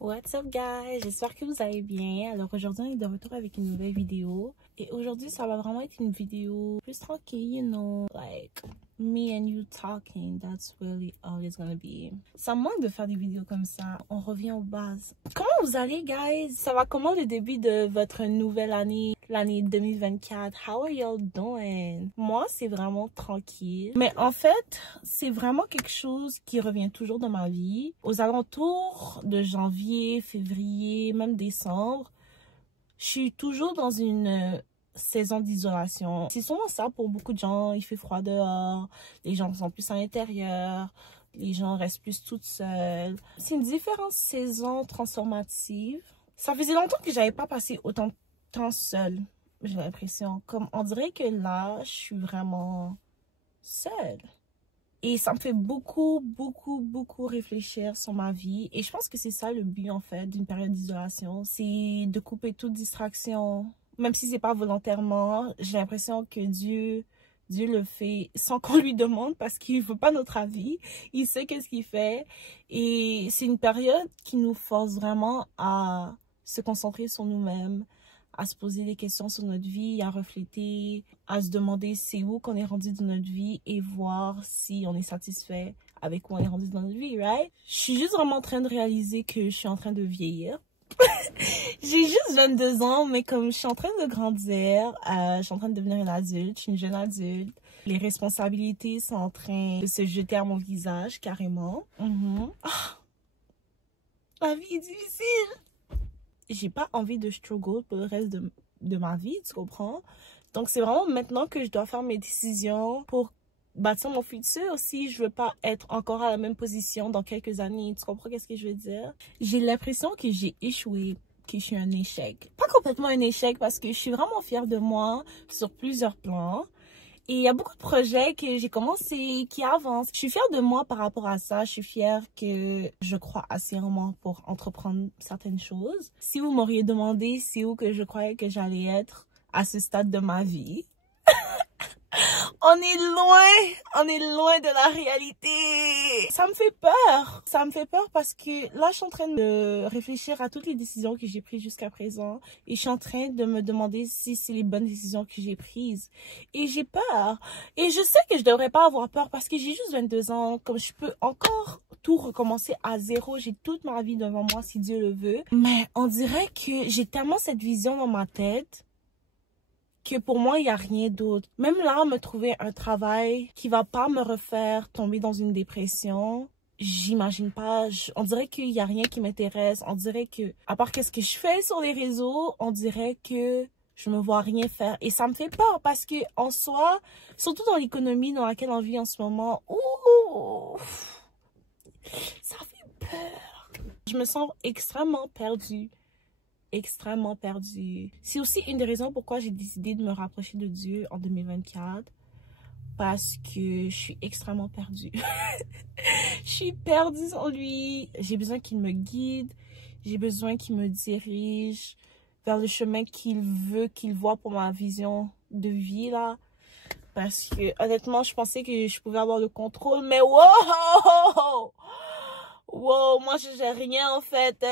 What's up guys, j'espère que vous allez bien. Alors aujourd'hui on est de retour avec une nouvelle vidéo. Et aujourd'hui ça va vraiment être une vidéo plus tranquille, you know, like me and you talking, that's really all it's gonna be. Ça me manque de faire des vidéos comme ça, on revient aux bases. Comment vous allez guys? Ça va comment le début de votre nouvelle année, l'année 2024? How are y'all doing? Moi c'est vraiment tranquille. Mais en fait, c'est vraiment quelque chose qui revient toujours dans ma vie. Aux alentours de janvier, février, même décembre, je suis toujours dans une saison d'isolation. C'est souvent ça pour beaucoup de gens. Il fait froid dehors, les gens sont plus à l'intérieur, les gens restent plus toutes seules. C'est une différente saison transformative. Ça faisait longtemps que j'avais pas passé autant de temps seule, j'ai l'impression. Comme on dirait que là, je suis vraiment seule. Et ça me fait beaucoup réfléchir sur ma vie. Et je pense que c'est ça le but, en fait, d'une période d'isolation. C'est de couper toute distraction. Même si c'est pas volontairement, j'ai l'impression que Dieu le fait sans qu'on lui demande parce qu'il veut pas notre avis. Il sait qu'est-ce qu'il fait. Et c'est une période qui nous force vraiment à se concentrer sur nous-mêmes, à se poser des questions sur notre vie, à refléter, à se demander c'est où qu'on est rendu dans notre vie et voir si on est satisfait avec où on est rendu dans notre vie, right? Je suis juste vraiment en train de réaliser que je suis en train de vieillir. J'ai juste 22 ans, mais comme je suis en train de grandir, je suis en train de devenir une adulte, je suis une jeune adulte. Les responsabilités sont en train de se jeter à mon visage, carrément. La vie est difficile. J'ai pas envie de struggle pour le reste de ma vie, tu comprends? Donc, c'est vraiment maintenant que je dois faire mes décisions pour bâtir mon futur si je veux pas être encore à la même position dans quelques années. Tu comprends qu'est-ce que je veux dire? J'ai l'impression que j'ai échoué, que je suis un échec. Pas complètement un échec parce que je suis vraiment fière de moi sur plusieurs plans. Et il y a beaucoup de projets que j'ai commencé, qui avancent. Je suis fière de moi par rapport à ça. Je suis fière que je crois assez en moi pour entreprendre certaines choses. Si vous m'auriez demandé c'est où que je croyais que j'allais être à ce stade de ma vie, on est loin de la réalité. Ça me fait peur parce que là, je suis en train de réfléchir à toutes les décisions que j'ai prises jusqu'à présent. Et je suis en train de me demander si c'est les bonnes décisions que j'ai prises. Et j'ai peur. Et je sais que je devrais pas avoir peur parce que j'ai juste 22 ans. Comme je peux encore tout recommencer à zéro. J'ai toute ma vie devant moi si Dieu le veut. Mais on dirait que j'ai tellement cette vision dans ma tête que pour moi, il n'y a rien d'autre. Même là, me trouver un travail qui va pas me refaire tomber dans une dépression, j'imagine pas. On dirait qu'il n'y a rien qui m'intéresse. On dirait que, à part qu'est-ce que je fais sur les réseaux, on dirait que je me vois rien faire. Et ça me fait peur parce que, en soi, surtout dans l'économie dans laquelle on vit en ce moment, ça fait peur. Je me sens extrêmement perdue. C'est aussi une des raisons pourquoi j'ai décidé de me rapprocher de Dieu en 2024 parce que je suis extrêmement perdue. Je suis perdue sans lui. J'ai besoin qu'il me guide, j'ai besoin qu'il me dirige vers le chemin qu'il veut, qu'il voit pour ma vision de vie là. Parce que honnêtement, je pensais que je pouvais avoir le contrôle, mais wow, moi je gère rien en fait.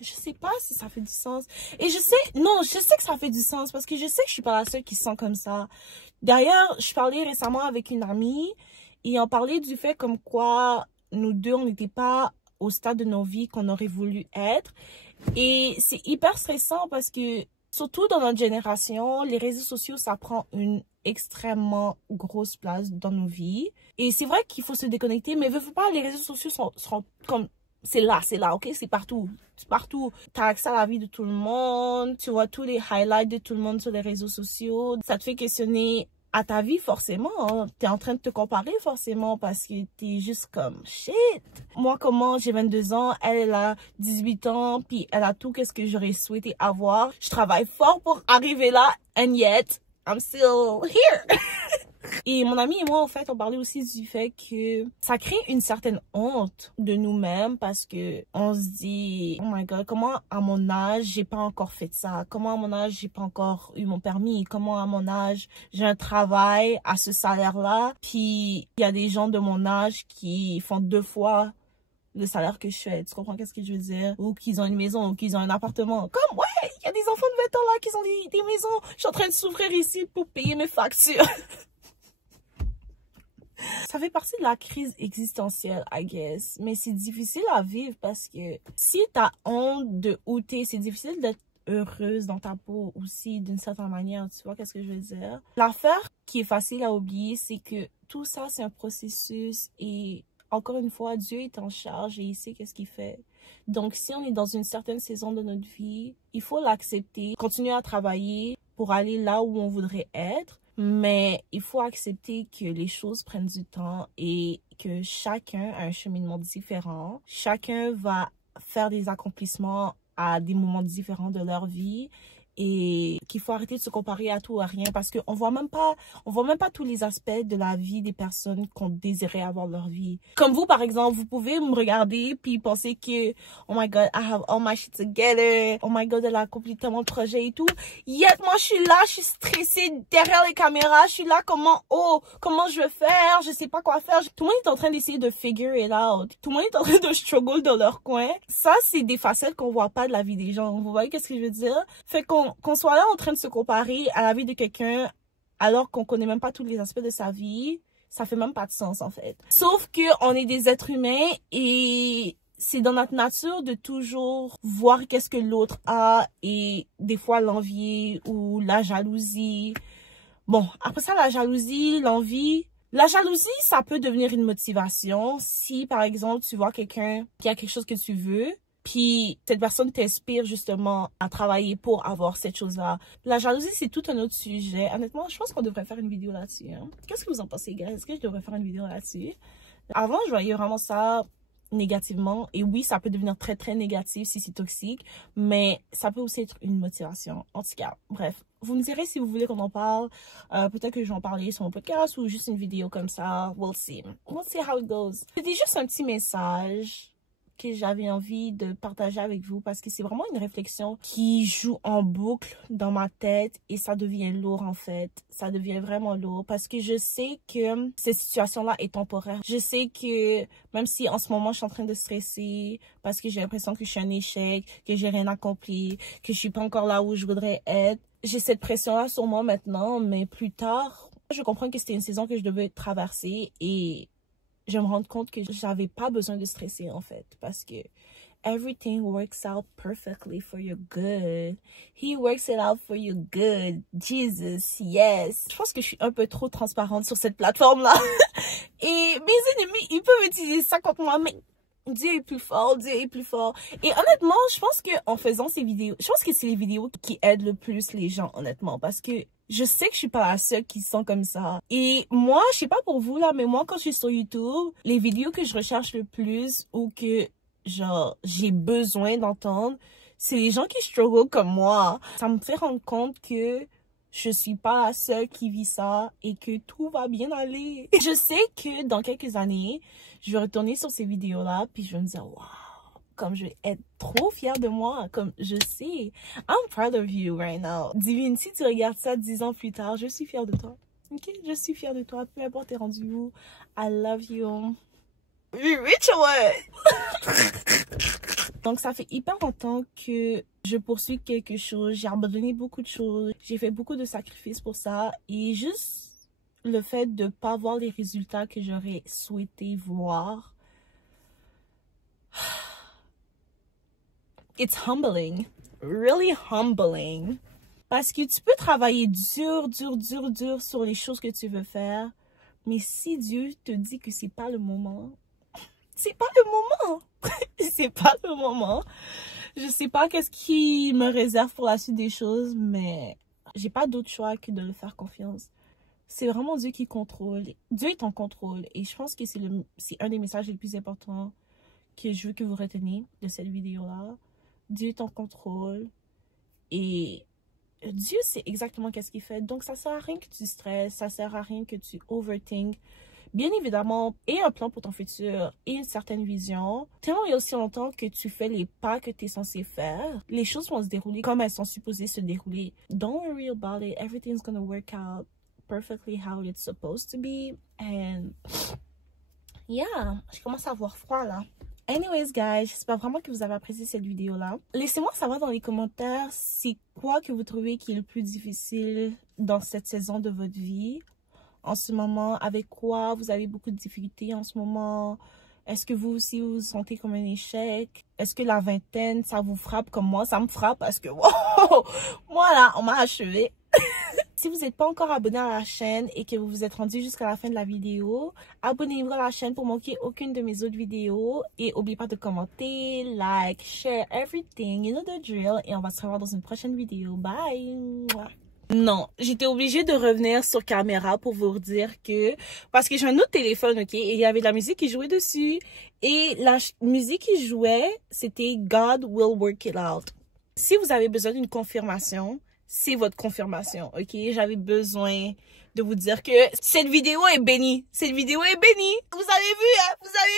Je sais pas si ça fait du sens. Et je sais que ça fait du sens parce que je sais que je suis pas la seule qui se sent comme ça. D'ailleurs, je parlais récemment avec une amie et on parlait du fait comme quoi nous deux, on n'était pas au stade de nos vies qu'on aurait voulu être. Et c'est hyper stressant parce que, surtout dans notre génération, les réseaux sociaux, ça prend une extrêmement grosse place dans nos vies. Et c'est vrai qu'il faut se déconnecter, mais veux pas, les réseaux sociaux seront comme... C'est là, ok? C'est partout. T'as accès à la vie de tout le monde. Tu vois tous les highlights de tout le monde sur les réseaux sociaux. Ça te fait questionner à ta vie, forcément. Hein. T'es en train de te comparer, forcément, parce que t'es juste comme, shit. Moi, comment j'ai 22 ans, elle a 18 ans, puis elle a tout qu'est-ce que j'aurais souhaité avoir. Je travaille fort pour arriver là, and yet, I'm still here. Et mon ami et moi, en fait, on parlait aussi du fait que ça crée une certaine honte de nous-mêmes parce que on se dit, oh my god, comment à mon âge, j'ai pas encore fait ça? Comment à mon âge, j'ai pas encore eu mon permis? Comment à mon âge, j'ai un travail à ce salaire-là? Puis, il y a des gens de mon âge qui font 2 fois le salaire que je fais, tu comprends qu'est-ce que je veux dire? Ou qu'ils ont une maison, ou qu'ils ont un appartement. Comme, ouais, il y a des enfants de 20 ans là qui ont des maisons. Je suis en train de souffrir ici pour payer mes factures. Ça fait partie de la crise existentielle, I guess. Mais c'est difficile à vivre parce que si t'as honte de où t'es, c'est difficile d'être heureuse dans ta peau aussi d'une certaine manière, tu vois qu'est-ce que je veux dire? L'affaire qui est facile à oublier, c'est que tout ça, c'est un processus et encore une fois, Dieu est en charge et il sait qu'est-ce qu'il fait. Donc, si on est dans une certaine saison de notre vie, il faut l'accepter, continuer à travailler pour aller là où on voudrait être. Mais il faut accepter que les choses prennent du temps et que chacun a un cheminement différent. Chacun va faire des accomplissements à des moments différents de leur vie. Et qu'il faut arrêter de se comparer à tout ou à rien parce qu'on voit même pas tous les aspects de la vie des personnes qu'on désirait avoir leur vie. Comme vous, par exemple, vous pouvez me regarder puis penser que, oh my god, I have all my shit together. Oh my god, elle a accompli tellement de projets et tout. Yet, moi, je suis là, je suis stressée derrière les caméras. Je suis là, comment je vais faire? Je sais pas quoi faire. Tout le monde est en train d'essayer de figure it out. Tout le monde est en train de struggle dans leur coin. Ça, c'est des facettes qu'on voit pas de la vie des gens. Vous voyez qu'est-ce que je veux dire? Fait qu'on soit là en train de se comparer à la vie de quelqu'un alors qu'on connaît même pas tous les aspects de sa vie, ça fait même pas de sens en fait. Sauf que on est des êtres humains et c'est dans notre nature de toujours voir qu'est-ce que l'autre a et des fois l'envier ou la jalousie. Bon, après ça, la jalousie, l'envie... La jalousie, ça peut devenir une motivation si, par exemple, tu vois quelqu'un qui a quelque chose que tu veux, puis cette personne t'inspire justement à travailler pour avoir cette chose-là. La jalousie, c'est tout un autre sujet. Honnêtement, je pense qu'on devrait faire une vidéo là-dessus. Hein. Qu'est-ce que vous en pensez, gars? Est-ce que je devrais faire une vidéo là-dessus? Avant, je voyais vraiment ça négativement. Et oui, ça peut devenir très, très négatif si c'est toxique. Mais ça peut aussi être une motivation. En tout cas, bref. Vous me direz si vous voulez qu'on en parle. Peut-être que je vais en parler sur mon podcast ou juste une vidéo comme ça. We'll see. We'll see how it goes. C'était juste un petit message que j'avais envie de partager avec vous parce que c'est vraiment une réflexion qui joue en boucle dans ma tête et ça devient lourd en fait. Ça devient vraiment lourd parce que je sais que cette situation-là est temporaire. Je sais que même si en ce moment je suis en train de stresser parce que j'ai l'impression que je suis un échec, que j'ai rien accompli, que je suis pas encore là où je voudrais être, j'ai cette pression-là sur moi maintenant, mais plus tard, je comprends que c'était une saison que je devais traverser et je me rends compte que j'avais pas besoin de stresser en fait parce que everything works out perfectly for your good. He works it out for your good. Jesus, yes. Je pense que je suis un peu trop transparente sur cette plateforme-là. Et mes ennemis, ils peuvent utiliser ça contre moi, mais Dieu est plus fort, Dieu est plus fort. Et honnêtement, je pense que en faisant ces vidéos, je pense que c'est les vidéos qui aident le plus les gens, honnêtement, parce que je sais que je suis pas la seule qui se sent comme ça. Et moi, je sais pas pour vous là, mais moi, quand je suis sur YouTube, les vidéos que je recherche le plus ou que, genre, j'ai besoin d'entendre, c'est les gens qui struggle comme moi. Ça me fait rendre compte que je suis pas la seule qui vit ça et que tout va bien aller. Je sais que dans quelques années, je vais retourner sur ces vidéos-là puis je vais me dire, waouh, comme je vais être trop fière de moi, comme je sais. I'm proud of you right now. Divine, si tu regardes ça 10 ans plus tard, je suis fière de toi. Ok? Je suis fière de toi, peu importe tes rendus où. I love you. Be rich or what? Donc, ça fait hyper longtemps que je poursuis quelque chose. J'ai abandonné beaucoup de choses. J'ai fait beaucoup de sacrifices pour ça. Et juste le fait de ne pas voir les résultats que j'aurais souhaité voir, it's humbling. Really humbling. Parce que tu peux travailler dur sur les choses que tu veux faire. Mais si Dieu te dit que c'est pas le moment, c'est pas le moment. C'est pas le moment. Je sais pas qu'est-ce qui me réserve pour la suite des choses, mais j'ai pas d'autre choix que de le faire confiance. C'est vraiment Dieu qui contrôle. Dieu est en contrôle. Et je pense que c'est un des messages les plus importants que je veux que vous reteniez de cette vidéo-là. Dieu est en contrôle. Et Dieu sait exactement qu'est-ce qu'il fait. Donc, ça sert à rien que tu stresses, ça sert à rien que tu overthink. Bien évidemment, aie un plan pour ton futur et une certaine vision. Tellement et aussi longtemps que tu fais les pas que tu es censé faire, les choses vont se dérouler comme elles sont supposées se dérouler. Don't worry about it. Everything's gonna work out perfectly how it's supposed to be. And yeah, je commence à avoir froid là. Anyways guys, j'espère vraiment que vous avez apprécié cette vidéo là. Laissez-moi savoir dans les commentaires c'est quoi que vous trouvez qui est le plus difficile dans cette saison de votre vie. En ce moment, avec quoi vous avez beaucoup de difficultés en ce moment? Est-ce que vous aussi vous sentez comme un échec? Est-ce que la vingtaine, ça vous frappe comme moi? Ça me frappe parce que wow, moi là, on m'a achevé. Si vous n'êtes pas encore abonné à la chaîne et que vous vous êtes rendu jusqu'à la fin de la vidéo, abonnez-vous à la chaîne pour manquer aucune de mes autres vidéos. Et n'oubliez pas de commenter, like, share, everything. You know the drill. Et on va se revoir dans une prochaine vidéo. Bye! Non, j'étais obligée de revenir sur caméra pour vous dire que... Parce que j'ai un autre téléphone, ok? Et il y avait de la musique qui jouait dessus. Et la musique qui jouait, c'était God Will Work It Out. Si vous avez besoin d'une confirmation, c'est votre confirmation, ok? J'avais besoin de vous dire que cette vidéo est bénie. Cette vidéo est bénie. Vous avez vu, hein? Vous avez